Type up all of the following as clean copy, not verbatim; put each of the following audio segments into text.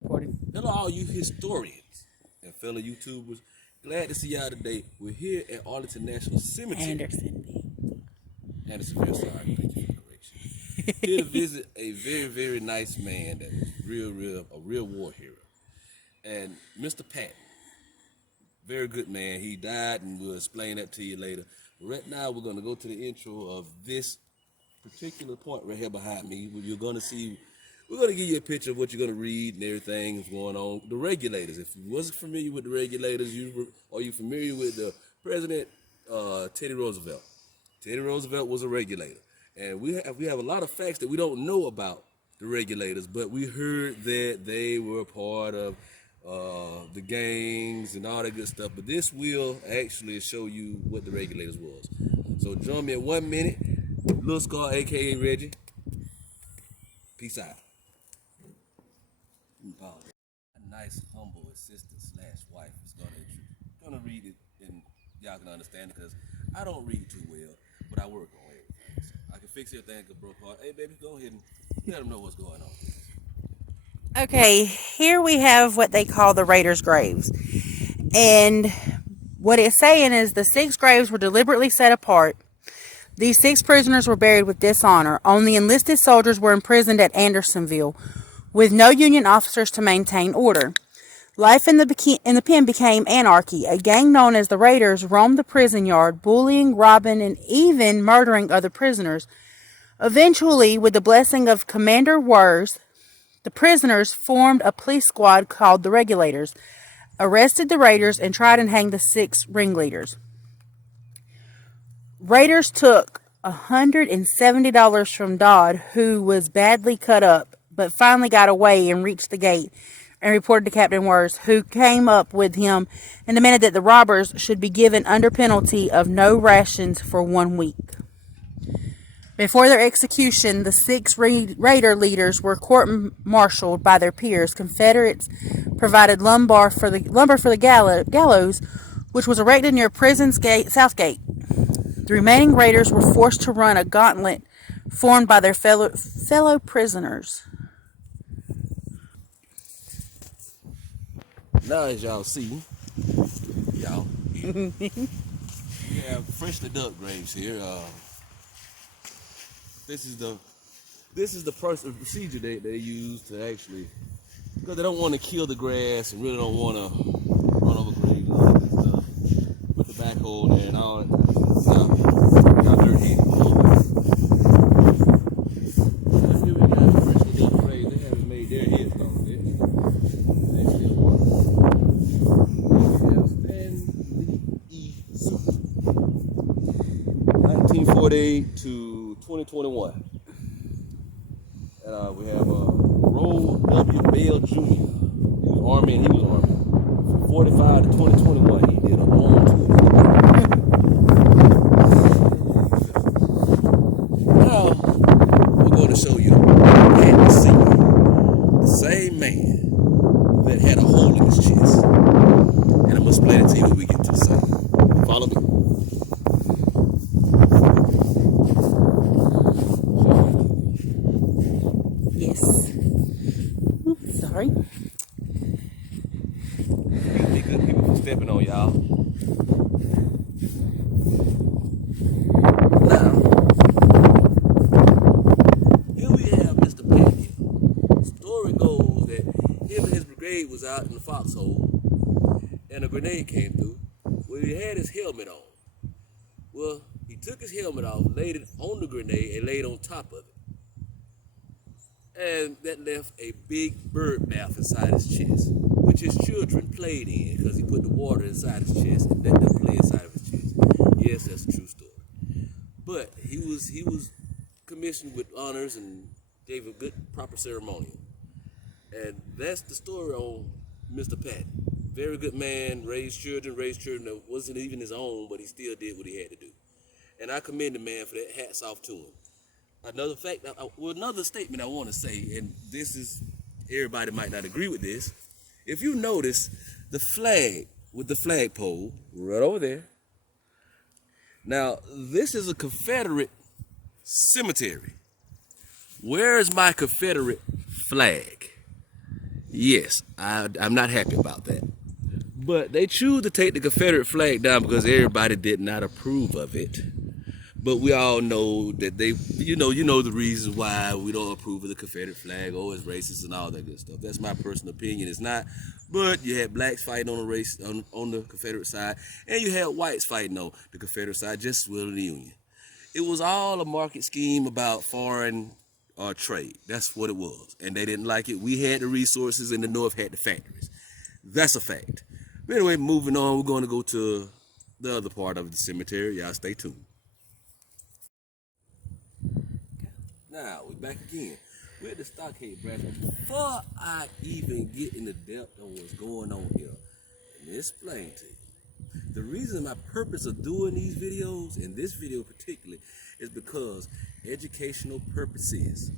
Hello, all you historians and fellow YouTubers. Glad to see y'all today. We're here at Arlington National Cemetery. Andersonville, sorry. Thank you for the correction. Here to visit a very, very nice man that was a real war hero. And Mr. Patton, very good man. He died, and we'll explain that to you later. But right now, we're going to go to the intro of this particular point right here behind me. Where you're going to see, we're going to give you a picture of what you're going to read and everything that's going on. The regulators. If you wasn't familiar with the regulators, are you familiar with the President Teddy Roosevelt? Teddy Roosevelt was a regulator, and we have a lot of facts that we don't know about the regulators, but we heard that they were part of the gangs and all that good stuff. But this will actually show you what the regulators was. So join me in 1 minute. Lil Scar, aka Reggie. Peace out. A nice, humble assistant / wife is gonna read it, and y'all can understand it because I don't read too well, but I work on everything. So I can fix everything with a broke heart. Hey, baby, go ahead and let them know what's going on. Okay, here we have what they call the Raiders' graves. And what it's saying is the 6 graves were deliberately set apart. These 6 prisoners were buried with dishonor. Only enlisted soldiers were imprisoned at Andersonville, with no Union officers to maintain order. Life in the pen became anarchy. A gang known as the Raiders roamed the prison yard, bullying, robbing, and even murdering other prisoners. Eventually, with the blessing of Commander Wurs, the prisoners formed a police squad called the Regulators, arrested the Raiders, and tried and hanged the 6 ringleaders. Raiders took $170 from Dodd, who was badly cut up, but finally got away and reached the gate and reported to Captain Wurs, who came up with him and demanded that the robbers should be given under penalty of no rations for 1 week. Before their execution, the 6 Raider leaders were court-martialed by their peers. Confederates provided lumber for the gallows, which was erected near prison's south gate. The remaining Raiders were forced to run a gauntlet formed by their fellow prisoners. Now, as y'all see, we have freshly dug graves here. This is the procedure they use to actually, because they don't want to kill the grass and really don't want to run over graves and all that stuff. Put the backhoe there and all that stuff. Got dirt here. Now here we got freshly dug graves. They haven't made their heads on this. They still work. We have Stanley E. Super. 1948 to 2021. And we have Roll W. Bell Jr. He was Army and he was Army. From 45 to 2021, he did a long tour. Now, we're going to show you Patton Sr., the same man that had a hole in his chest. And I'm going to explain it to you when we get to the site. Follow me. Sorry. Be good people for stepping on y'all. Now, here we have Mr. Patton. Story goes that him and his brigade was out in the foxhole and a grenade came through. Well, he had his helmet on. Well, he took his helmet off, laid it on the grenade, and laid on top of it. And that left a big bird bath inside his chest, which his children played in because he put the water inside his chest and let them play inside of his chest. Yes, that's a true story. But he was commissioned with honors and gave a good, proper ceremonial. And that's the story on Mr. Patton. Very good man, raised children that wasn't even his own, but he still did what he had to do. And I commend the man for that. Hats off to him. Another statement I want to say, and this is, everybody might not agree with this. If you notice the flag with the flagpole right over there. Now, this is a Confederate cemetery. Where is my Confederate flag? Yes, I'm not happy about that. But they choose to take the Confederate flag down because everybody did not approve of it. But we all know that you know the reasons why we don't approve of the Confederate flag. Oh, it's racist and all that good stuff. That's my personal opinion. It's not. But you had blacks fighting on the Confederate side, and you had whites fighting on the Confederate side, just as well in the Union. It was all a market scheme about foreign trade. That's what it was. And they didn't like it. We had the resources and the North had the factories. That's a fact. But anyway, moving on, we're going to go to the other part of the cemetery. Y'all stay tuned. Now, we're back again. We're at the stockade branch. Before I even get in the depth of what's going on here, let me explain to you. The reason my purpose of doing these videos, and this video particularly, is because educational purposes,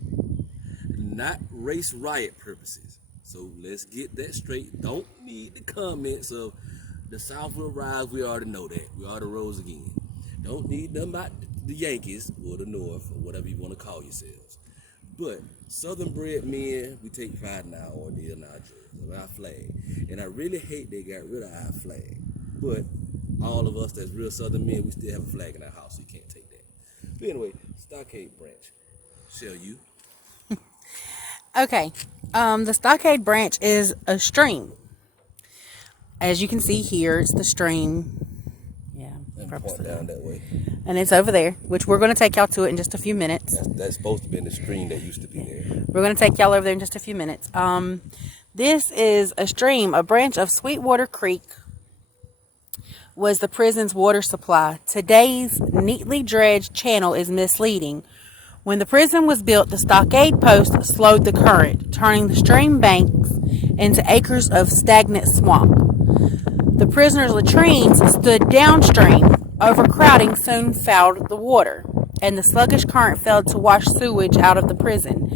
not race riot purposes. So let's get that straight. Don't need the comments of the South will rise. We already know that. We already rose again. Don't need them about the Yankees or the North or whatever you want to call yourselves. But Southern bred men, we take pride in our ordeal and our jersey, our flag. And I really hate they got rid of our flag. But all of us that's real Southern men, we still have a flag in our house, so you can't take that. But anyway, stockade branch. Shall you? Okay, the stockade branch is a stream. As you can see here, it's the stream. Yeah, and point down that way. And it's over there, which we're going to take y'all to it in just a few minutes. That's supposed to be in the stream that used to be there. We're going to take y'all over there in just a few minutes. This is a stream, a branch of Sweetwater Creek was the prison's water supply. Today's neatly dredged channel is misleading. When the prison was built, the stockade post slowed the current, turning the stream banks into acres of stagnant swamp. The prisoners' latrines stood downstream. Overcrowding soon fouled the water, and the sluggish current failed to wash sewage out of the prison.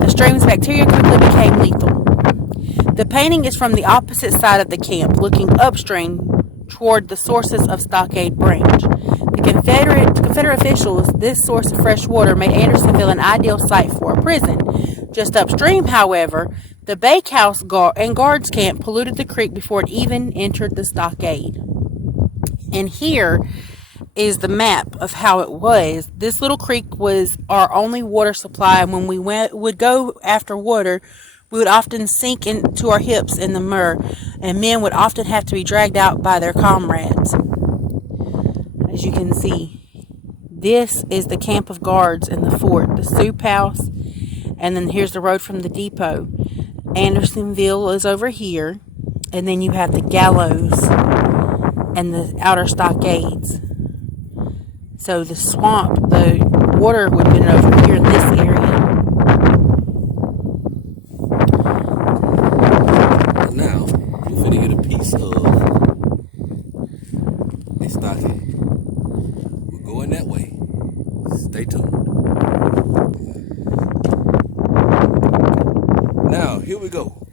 The stream's bacteria quickly became lethal. The painting is from the opposite side of the camp, looking upstream toward the sources of Stockade Branch. The Confederate officials, this source of fresh water made Andersonville an ideal site for a prison. Just upstream, however, the bakehouse and guards camp polluted the creek before it even entered the stockade. And here is the map of how it was. This little creek was our only water supply, and when we would go after water, we would often sink into our hips in the mire, and men would often have to be dragged out by their comrades. As you can see, this is the camp of guards in the fort, the soup house, and then here's the road from the depot. Andersonville is over here, and then you have the gallows and the outer stockades. So the swamp, the water would have been over here in this area. Now, you're finna get a piece of a stockade. We're going that way. Stay tuned. Now, here we go.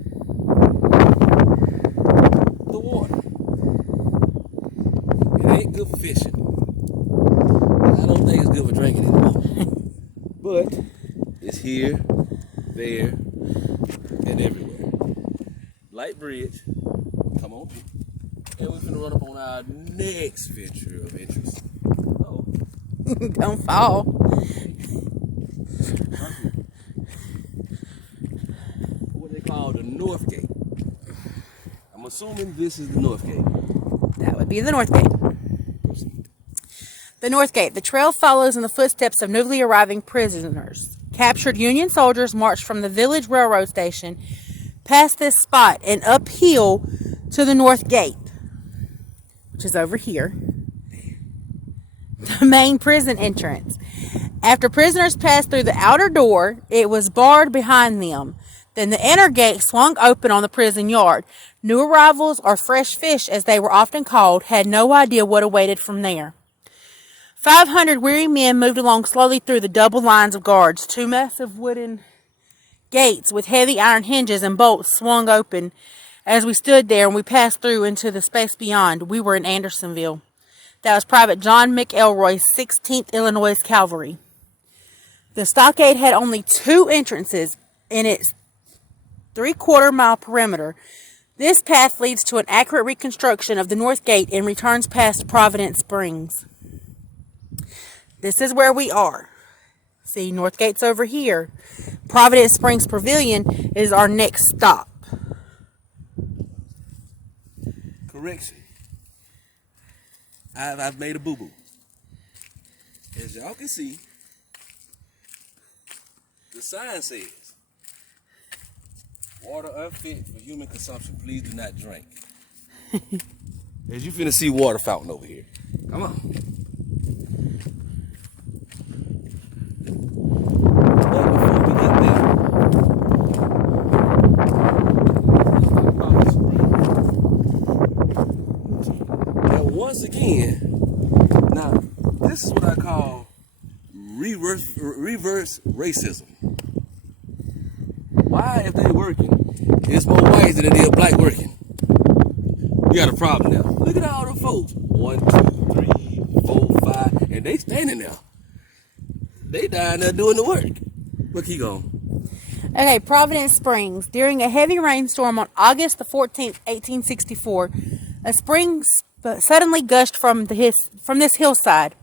The water. It ain't good for fishing. I don't think it's good for drinking anymore. But it's here, there, and everywhere. Light bridge. Come on. And we're finna run up on our next venture of interest. Oh. Don't fall. What they call the North Gate. I'm assuming this is the North Gate. That would be the North Gate. The North Gate. The trail follows in the footsteps of newly arriving prisoners. Captured Union soldiers marched from the village railroad station past this spot and uphill to the North Gate, which is over here, the main prison entrance. After prisoners passed through the outer door, it was barred behind them. Then the inner gate swung open on the prison yard. New arrivals, or fresh fish as they were often called, had no idea what awaited from there. 500 weary men moved along slowly through the double lines of guards. Two massive wooden gates with heavy iron hinges and bolts swung open. As we stood there and we passed through into the space beyond, we were in Andersonville. That was Private John McElroy's 16th Illinois Cavalry. The stockade had only two entrances, and its 3/4 mile perimeter. This path leads to an accurate reconstruction of the North Gate and returns past Providence Springs. This is where we are. See, North Gate's over here. Providence Springs Pavilion is our next stop. Correction. I've made a boo-boo. As y'all can see, the sign says, water unfit for human consumption. Please do not drink. As you finna see water fountain over here. Come on. But before we get there, now once again, now this is what I call reverse racism. Why, if they working, it's more whites than it is black working? You got a problem now. Look at all the folks. 1, 2, 3, 4, 5, and they standing there. They down there doing the work. But keep going. Okay, Providence Springs. During a heavy rainstorm on August the 14th, 1864, a spring suddenly gushed from this hillside.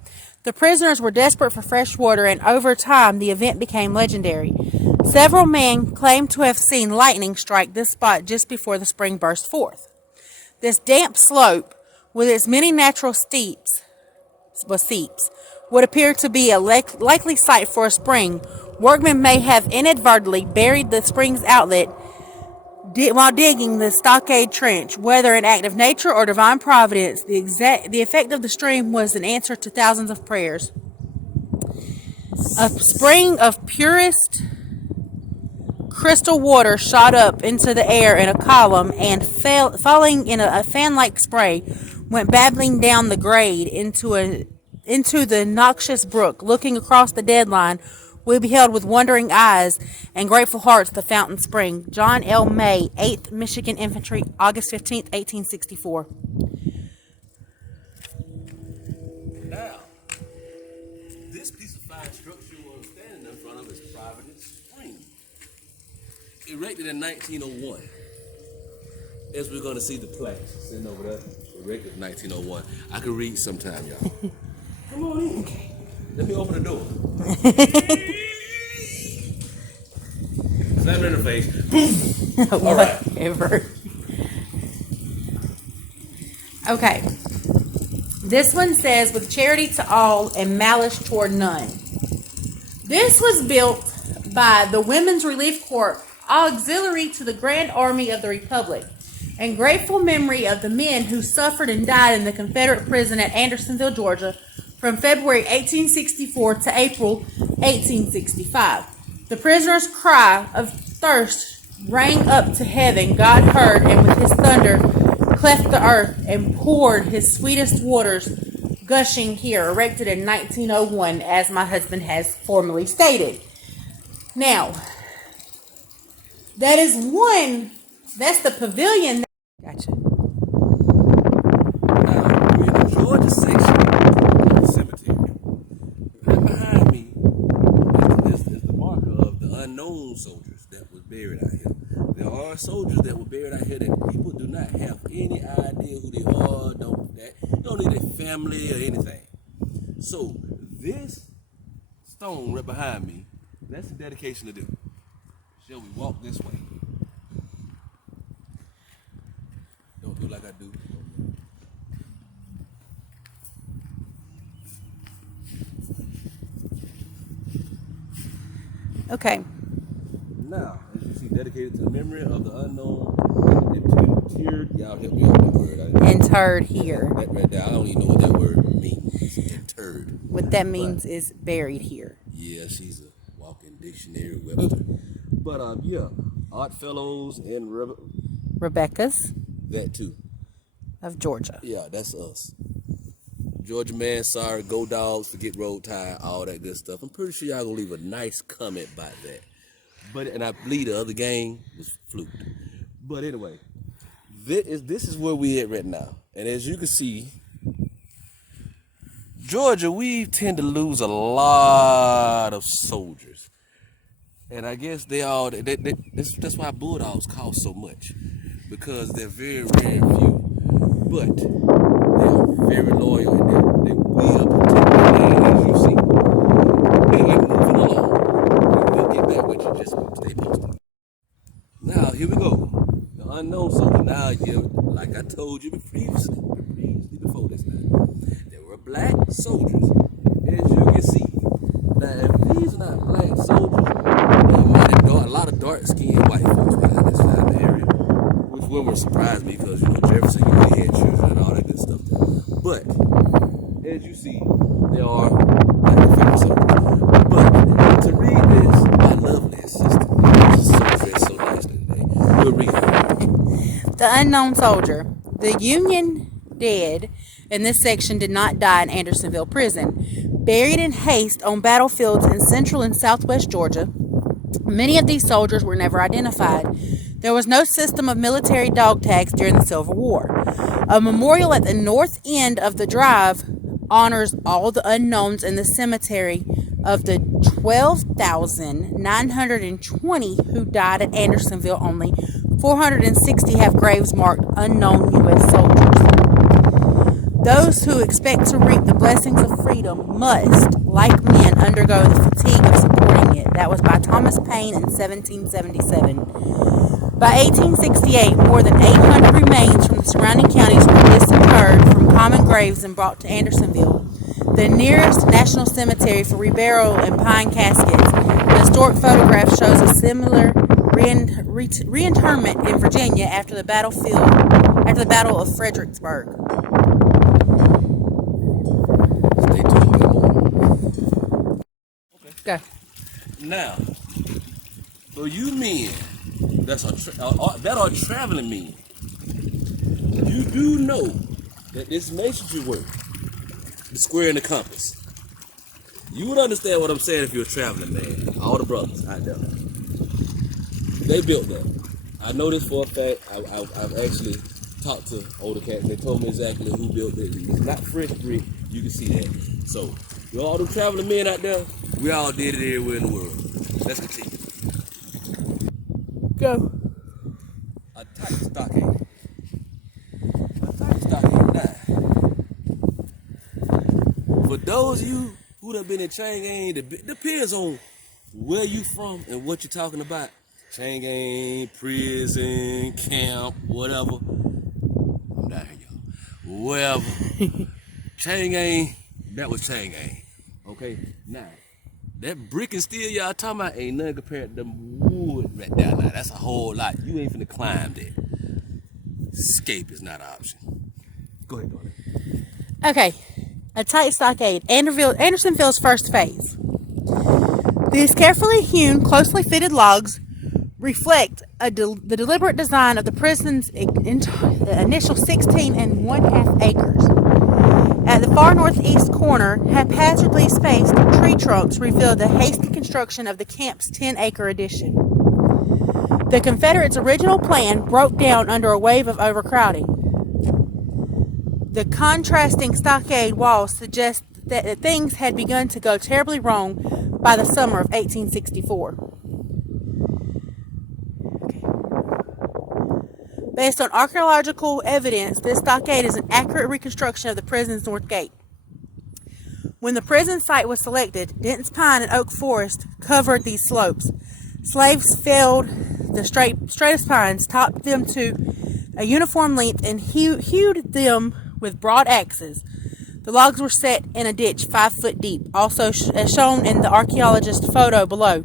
The prisoners were desperate for fresh water, and over time, the event became legendary. Several men claimed to have seen lightning strike this spot just before the spring burst forth. This damp slope, with its many natural steeps, would appear to be a likely site for a spring. Workmen may have inadvertently buried the spring's outlet while digging the stockade trench. Whether an act of nature or divine providence, the effect of the stream was an answer to thousands of prayers. A spring of purest crystal water shot up into the air in a column and, falling in a fan-like spray, went babbling down the grade into the noxious brook. Looking across the deadline, we beheld with wondering eyes and grateful hearts the fountain spring. John L. May, 8th Michigan Infantry, August 15th, 1864. Now, this piece of fine structure we're standing in front of is Providence Spring. Erected in 1901. As we're going to see the plaques sitting over there. Erected in 1901. I can read sometime, y'all. Come on in. Okay. Let me open the door. Slam it in the face. Boom. All right. Whatever. Okay. This one says, with charity to all and malice toward none. This was built by the Women's Relief Corps, auxiliary to the Grand Army of the Republic, in grateful memory of the men who suffered and died in the Confederate prison at Andersonville, Georgia, from February 1864 to April 1865. The prisoners' cry of thirst rang up to heaven. God heard, and with his thunder cleft the earth and poured his sweetest waters, gushing here. Erected in 1901, as my husband has formally stated. Now, that is one. That's the pavilion. Gotcha. Now, we're in the Georgia section of the cemetery. Right behind me is the marker of the unknown soldiers that was buried out here. There are soldiers that were buried out here that people do not have any idea who they are, don't need their family or anything. So, this stone right behind me, that's the dedication to them. Shall we walk this way? Don't do like I do. Okay. Now, as you see, dedicated to the memory of the unknown, interred. Y'all help me out with that word. Interred here. That right there, I don't even know what that word means. Interred. What that means is buried here. Yeah, she's a walking dictionary Webster. But yeah, Odd Fellows and Rebecca's that too. of Georgia. Yeah, that's us. Georgia man, sorry, go dogs, forget road tide, all that good stuff. I'm pretty sure y'all gonna leave a nice comment about that. And I believe the other game was fluked. But anyway, this is where we at right now. And as you can see, Georgia, we tend to lose a lot of soldiers. And I guess that's why bulldogs cost so much, because they're very, very few. But they are very loyal, and they will protect their land, as you see. And moving along, we'll get back with you. Just stay posted. Now, here we go. The unknown soldier. Now, like I told you previously before this now, there were black soldiers, as you can see. Now, if these are not black soldiers, a lot of dark-skinned white folks around this family area, which wouldn't surprise me because, Jefferson usually had children and all that good stuff. But, as you see, there are black family soldiers. But, to read this, my lovely sister, this is so dressed so nicely today, we'll read it. The unknown soldier. The Union dead in this section did not die in Andersonville prison. Buried in haste on battlefields in central and southwest Georgia, many of these soldiers were never identified. There was no system of military dog tags during the Civil War. A memorial at the north end of the drive honors all the unknowns in the cemetery of the 12,920 who died at Andersonville. Only 460 have graves marked unknown U.S. soldiers. Those who expect to reap the blessings of freedom must, like men, undergo the fatigue of supporting it. That was by Thomas Paine in 1777. By 1868, more than 800 remains from the surrounding counties were disinterred from common graves and brought to Andersonville, the nearest national cemetery for reburial and pine caskets. The historic photograph shows a similar reinterment in Virginia after the Battle of Fredericksburg. Stay tuned for more. Okay. Go. Now, for you men that are traveling men, you do know that this masonry work, the square and the compass, you would understand what I'm saying if you're a traveling man. All the brothers out there, they built that. I know this for a fact. I've actually talked to older cats. They told me exactly who built it. It's not fresh brick. You can see that. So, you all them traveling men out there, we all did it everywhere in the world. Let's continue. Go. A tight stockade. A tight stockade. Now, for those of you who done been in chain gang, it depends on where you from and what you're talking about. Chain gang, prison, camp, whatever. I'm down here, y'all. Whatever. Chain gang, that was chain gang. Okay, now, that brick and steel y'all talking about ain't nothing compared to them wood right down there. That's a whole lot. You ain't finna climb that. Escape is not an option. Go ahead, daughter. Okay, a tight stockade. Andersonville's first phase. These carefully hewn, closely fitted logs reflect the deliberate design of the prison's initial 16 1/2 acres. At the far northeast corner, haphazardly spaced tree trunks revealed the hasty construction of the camp's 10-acre addition. The Confederates' original plan broke down under a wave of overcrowding. The contrasting stockade walls suggest that things had begun to go terribly wrong by the summer of 1864. Based on archaeological evidence, this stockade is an accurate reconstruction of the prison's north gate. When the prison site was selected, dense pine and oak forest covered these slopes. Slaves felled the straightest pines, topped them to a uniform length, and hewed them with broad axes. The logs were set in a ditch 5 foot deep, also as shown in the archaeologist's photo below.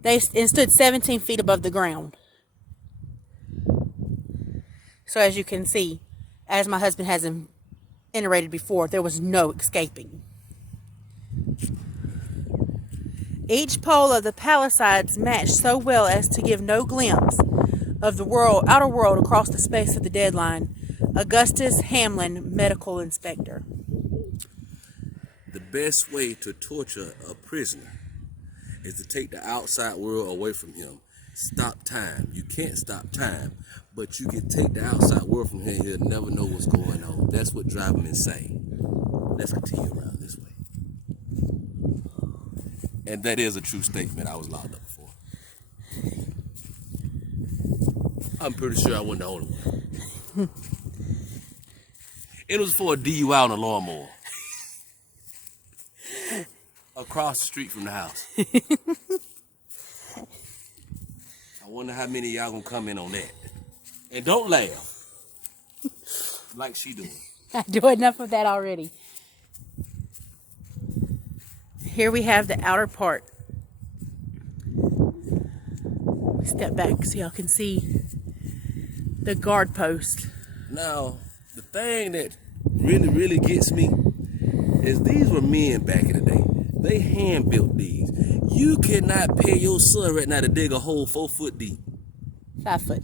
They stood 17 feet above the ground. So as you can see, as my husband has iterated before, there was no escaping. Each pole of the palisades matched so well as to give no glimpse of the outer world across the space of the deadline. Augustus Hamlin, medical inspector. The best way to torture a prisoner is to take the outside world away from him. Stop time. You can't stop time, but you can take the outside world from him. He'll never know what's going on. That's what drives him insane. Let's continue around this way. And that is a true statement. I was locked up before. I'm pretty sure I wasn't the only one. It was for a DUI on a lawnmower. Across the street from the house. I wonder how many of y'all gonna come in on that. And don't laugh. Like she doing. I do enough of that already. Here we have the outer part. Step back so y'all can see the guard post. Now, the thing that really gets me is these were men back in the day. They hand built these. You cannot pay your son right now to dig a hole 4 foot deep. 5 foot.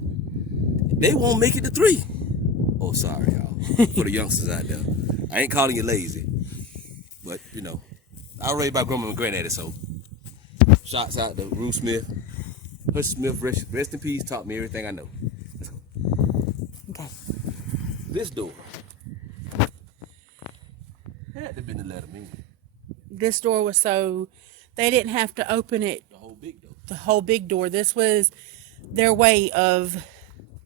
They won't make it to 3. Oh, sorry, y'all. For the youngsters out there. I ain't calling you lazy. But, you know, I was raised by grandma and granddaddy, so shots out to Ruth Smith. Hush Smith, rest in peace, taught me everything I know. Let's go. Okay. This door had to have been the letter me. This door was so they didn't have to open it. The whole big door. The whole big door. This was their way of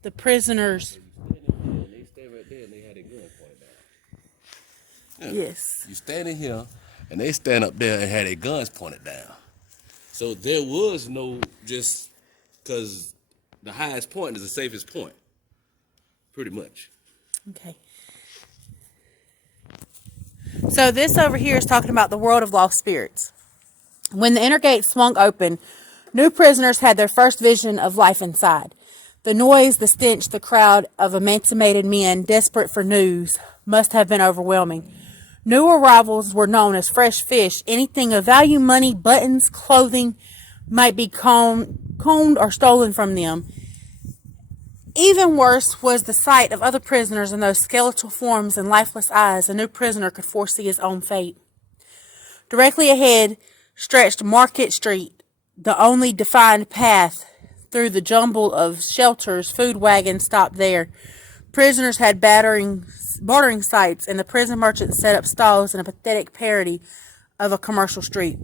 the prisoners. They stand right there and they had their gun pointed down. Yeah. Yes. You standing here and they stand up there and had their guns pointed down. So there was no just because the highest point is the safest point. Pretty much. Okay. So this over here is talking about the world of lost spirits. When the inner gate swung open, new prisoners had their first vision of life inside. The noise, the stench, the crowd of emancipated men desperate for news must have been overwhelming. New arrivals were known as fresh fish. Anything of value, money, buttons, clothing, might be combed or stolen from them. Even worse was the sight of other prisoners in those skeletal forms and lifeless eyes. A new prisoner could foresee his own fate. Directly ahead stretched Market Street, the only defined path through the jumble of shelters. Food wagons stopped there. Prisoners had bartering sites, and the prison merchants set up stalls in a pathetic parody of a commercial street.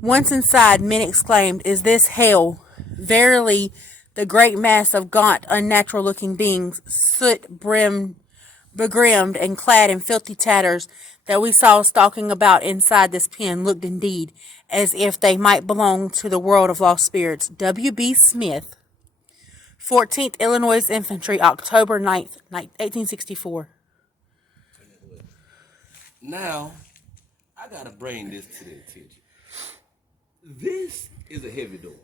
Once inside, men exclaimed, "Is this hell?" Verily, the great mass of gaunt, unnatural-looking beings, begrimed, and clad in filthy tatters that we saw stalking about inside this pen looked indeed as if they might belong to the world of lost spirits. W.B. Smith, 14th Illinois Infantry, October 9th, 1864. Now, I gotta bring this to the attention. This is a heavy door.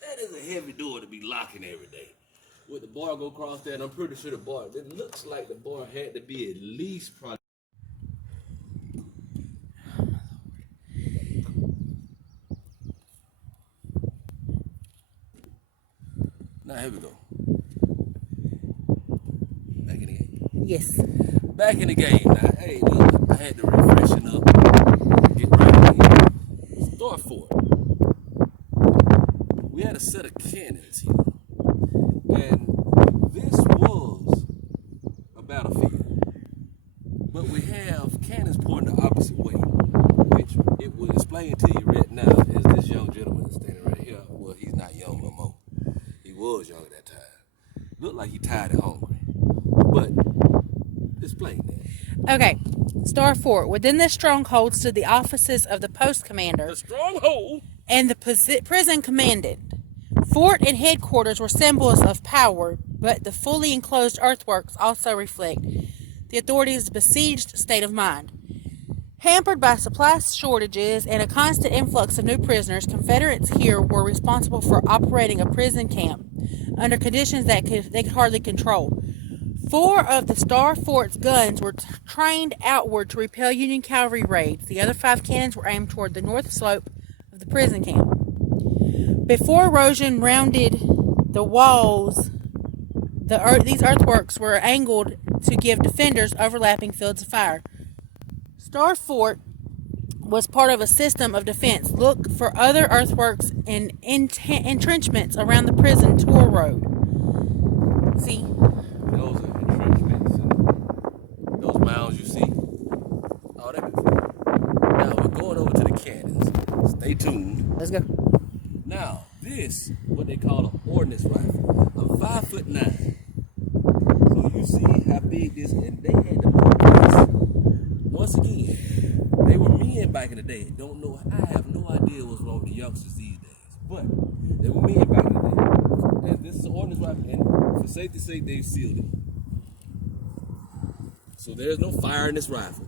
That is a heavy door to be locking every day. With the bar go across there, and I'm pretty sure the bar, it looks like the bar had to be at least probably. Now, here we go. Back in the game. Yes. Back in the game. Now, hey, look, I had to refreshen up. Get right in here. Star Fort. We had a set of cannons here. And this was a battlefield. But we have cannons pointing the opposite way. Which it will explain to you right now is this young gentleman standing right here. Well, he's not young no more. He was young at that time. Looked like he tired and hungry. But explain that. Okay. Star Fort. Within this stronghold stood the offices of the post commander. The stronghold? And the prison commandant. Fort and headquarters were symbols of power, but the fully enclosed earthworks also reflect the authorities' besieged state of mind. Hampered by supply shortages and a constant influx of new prisoners, Confederates here were responsible for operating a prison camp under conditions that they could hardly control. 4 of the Star Fort's guns were trained outward to repel Union cavalry raids. The other 5 cannons were aimed toward the north slope of the prison camp. Before erosion rounded the walls, these earthworks were angled to give defenders overlapping fields of fire. Star Fort was part of a system of defense. Look for other earthworks and entrenchments around the prison tour road. See? Those are entrenchments. Those mounds you see. Oh, that is. Now we're going over to the cannons. Stay tuned. Now, this, what they call an ordnance rifle. I'm 5'9". So you see how big this, and they had to move this. Once again, they were men back in the day. I have no idea what's wrong with the youngsters these days. But they were men back in the day. And this is an ordnance rifle, and for safety's sake, they've sealed it. So there's no fire in this rifle.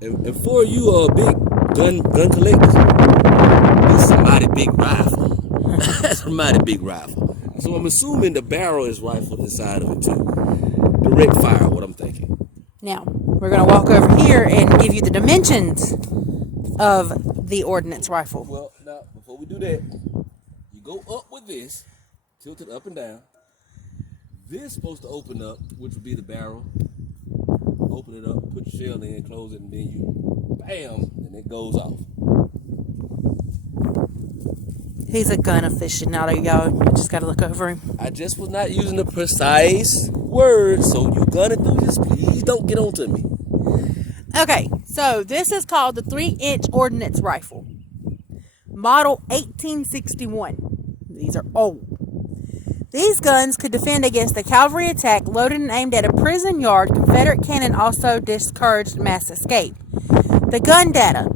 And for you big gun collectors, that's a mighty big rifle. That's a mighty big rifle. So I'm assuming the barrel is rifled inside of it too. Direct fire, what I'm thinking. Now, we're going to walk over here and give you the dimensions of the ordnance rifle. Well, now, before we do that, you go up with this, tilt it up and down. This is supposed to open up, which would be the barrel. Open it up, put your shell in, close it, and then you, bam, and it goes off. He's a gun aficionado, y'all. You just got to look over him. I just was not using the precise words, so you gun enthusiasts, please don't get on to me. Okay, so this is called the 3-inch ordnance rifle. Model 1861. These are old. These guns could defend against a cavalry attack loaded and aimed at a prison yard. Confederate cannon also discouraged mass escape. The gun data.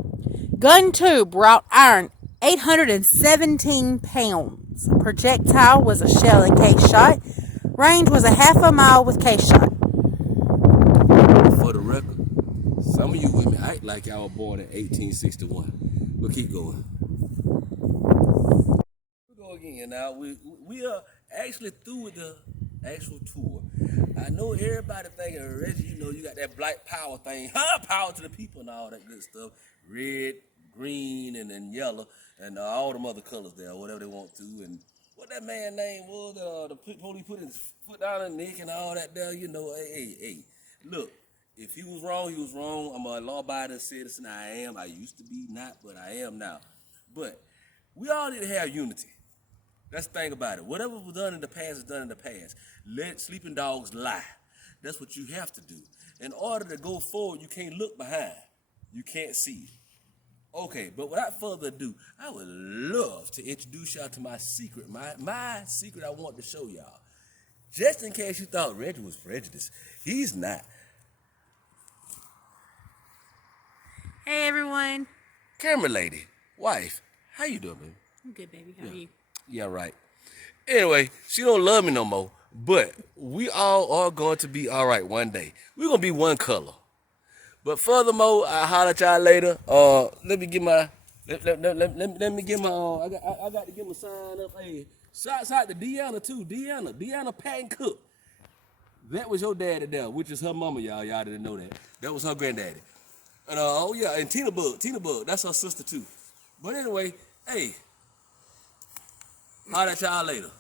Gun tube, wrought iron, 817 pounds. Projectile was a shell and case shot. Range was a half a mile with case shot. For the record, some of you women act like y'all were born in 1861. But keep going. We go again now. We are actually through with the actual tour. I know everybody thinking, Reggie, you got that black power thing. Power to the people and all that good stuff. Red, green, and then yellow, and all them other colors there, whatever they want to. And what that man name was, the police put his foot down his neck and all that there, hey, look, if he was wrong, he was wrong. I'm a law-abiding citizen. I am. I used to be not, but I am now. But we all need to have unity. That's the thing about it. Whatever was done in the past is done in the past. Let sleeping dogs lie. That's what you have to do. In order to go forward, you can't look behind. You can't see. Okay, but without further ado, I would love to introduce y'all to my secret. My secret I want to show y'all. Just in case you thought Reggie was prejudiced. He's not. Hey, everyone. Camera lady, wife, how you doing, baby? I'm good, baby. How are you? Yeah, right. Anyway, she don't love me no more, but we all are going to be all right one day. We're going to be one color. But furthermore, I'll holler at y'all later. Let me get my, let me get my, I got to get my sign up. Hey, shouts out to Deanna too. Deanna Patton Cook. That was your daddy there, which is her mama, y'all. Y'all didn't know that. That was her granddaddy. And oh yeah, and Tina Bug, that's her sister too. But anyway, hey, holler at y'all later.